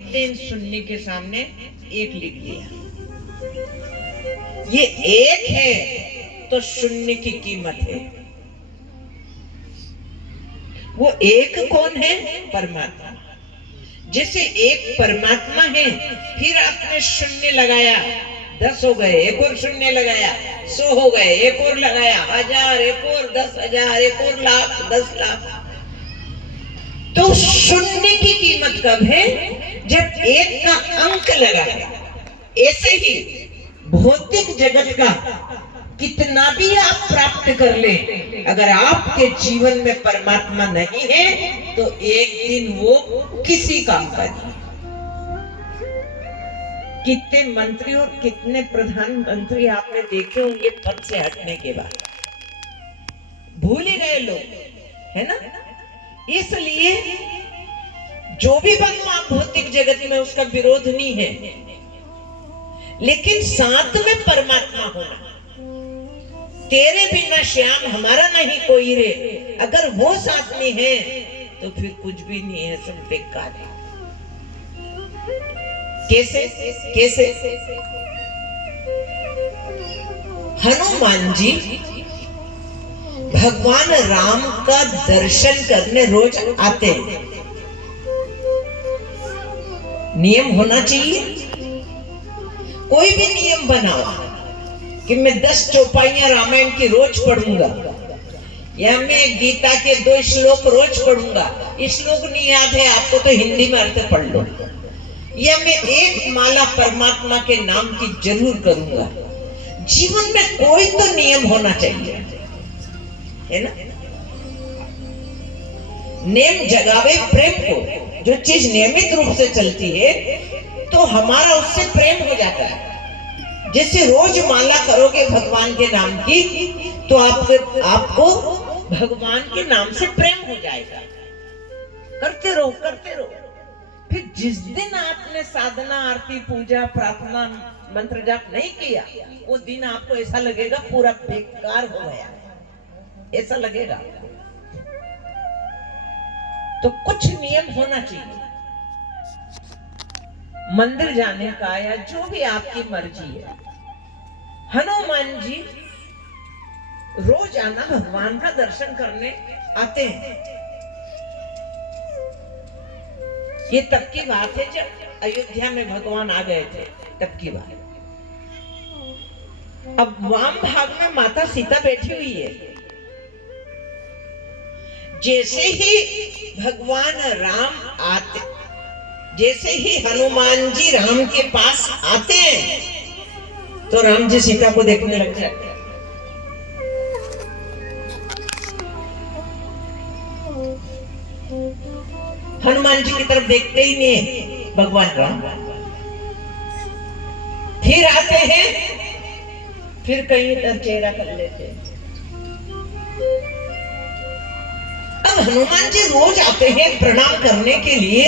दिन शून्य के सामने एक लिख दिया। ये एक है तो शून्य की कीमत है। वो एक कौन है? परमात्मा। जैसे एक परमात्मा है, फिर आपने शून्य लगाया, 10 हो गए, एक और शून्य लगाया, 100 हो गए, एक और लगाया, 1000, एक और 10,000, एक और लाख, 10 लाख। तो शून्य की कीमत कब है? जब एक का अंक लगा है। ऐसे ही भौतिक जगत का कितना भी आप प्राप्त कर ले, अगर आपके जीवन में परमात्मा नहीं है तो एक दिन वो किसी काम का नहीं। कितने मंत्री और कितने प्रधानमंत्री आपने देखे होंगे पद से हटने के बाद, भूल ही गए लोग, है ना? इसलिए जो भी बनो आप भौतिक जगत में, उसका विरोध नहीं है, लेकिन साथ में परमात्मा होना। तेरे बिना श्याम हमारा नहीं कोई रे, अगर वो साथ में है तो फिर कुछ भी नहीं है, सब बेकार है। कैसे कैसे? हनुमान जी भगवान राम का दर्शन करने रोज आते हैं। नियम होना चाहिए, कोई भी नियम बनाओ कि मैं 10 चौपाइयां रामायण की रोज पढ़ूंगा, या मैं गीता के 2 श्लोक रोज पढ़ूंगा। श्लोक नहीं याद है आपको तो हिंदी में अर्थ पढ़ लो। या मैं एक माला परमात्मा के नाम की जरूर करूंगा। जीवन में कोई तो नियम होना चाहिए, है ना? नेम जगावे प्रेम को। जो चीज नियमित रूप से चलती है तो हमारा उससे प्रेम हो जाता है। जैसे रोज माला करोगे भगवान के नाम की तो आपको भगवान के नाम से प्रेम हो जाएगा। करते रहो करते रहो। फिर जिस दिन आपने साधना, आरती, पूजा, प्रार्थना, मंत्र जाप नहीं किया, वो दिन आपको ऐसा लगेगा पूरा बेकार हो गया, ऐसा लगेगा। तो कुछ नियम होना चाहिए मंदिर जाने का, या जो भी आपकी मर्जी है। हनुमान जी रोजाना भगवान का दर्शन करने आते हैं। ये तब की बात है जब अयोध्या में भगवान आ गए थे, तब की बात। अब वाम भाग में माता सीता बैठी हुई है। जैसे ही भगवान राम आते, जैसे ही हनुमान जी राम के पास आते हैं तो राम जी सीता को देखने लग जाते हैं। हनुमान जी की तरफ देखते ही नहीं है भगवान राम। फिर आते हैं, फिर कहीं इधर चेहरा कर लेते हैं। अब हनुमान जी रोज आते हैं प्रणाम करने के लिए,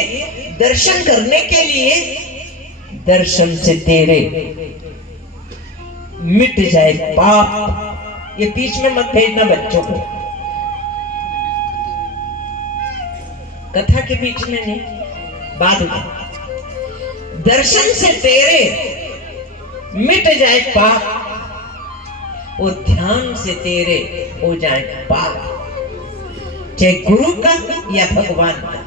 दर्शन करने के लिए। दर्शन से तेरे मिट जाए पाप। ये बीच में मत भेजना बच्चों को, कथा के बीच में नहीं, बाद में। दर्शन से तेरे मिट जाए पाप, और ध्यान से तेरे हो जाए पाप। चाहे गुरु का या भगवान का,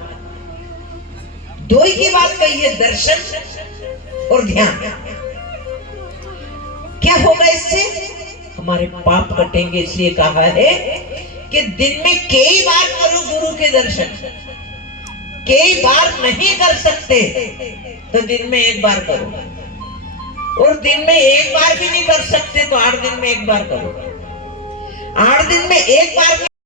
दो ही की बात कही है, दर्शन और ध्यान। क्या होगा इससे? हमारे पाप कटेंगे। इसलिए कहा है कि दिन में कई बार करो गुरु के दर्शन। कई बार नहीं कर सकते तो दिन में 1 बार करो, और दिन में 1 बार भी नहीं कर सकते तो 8 दिन में 1 बार करो। 8 दिन में 1 बार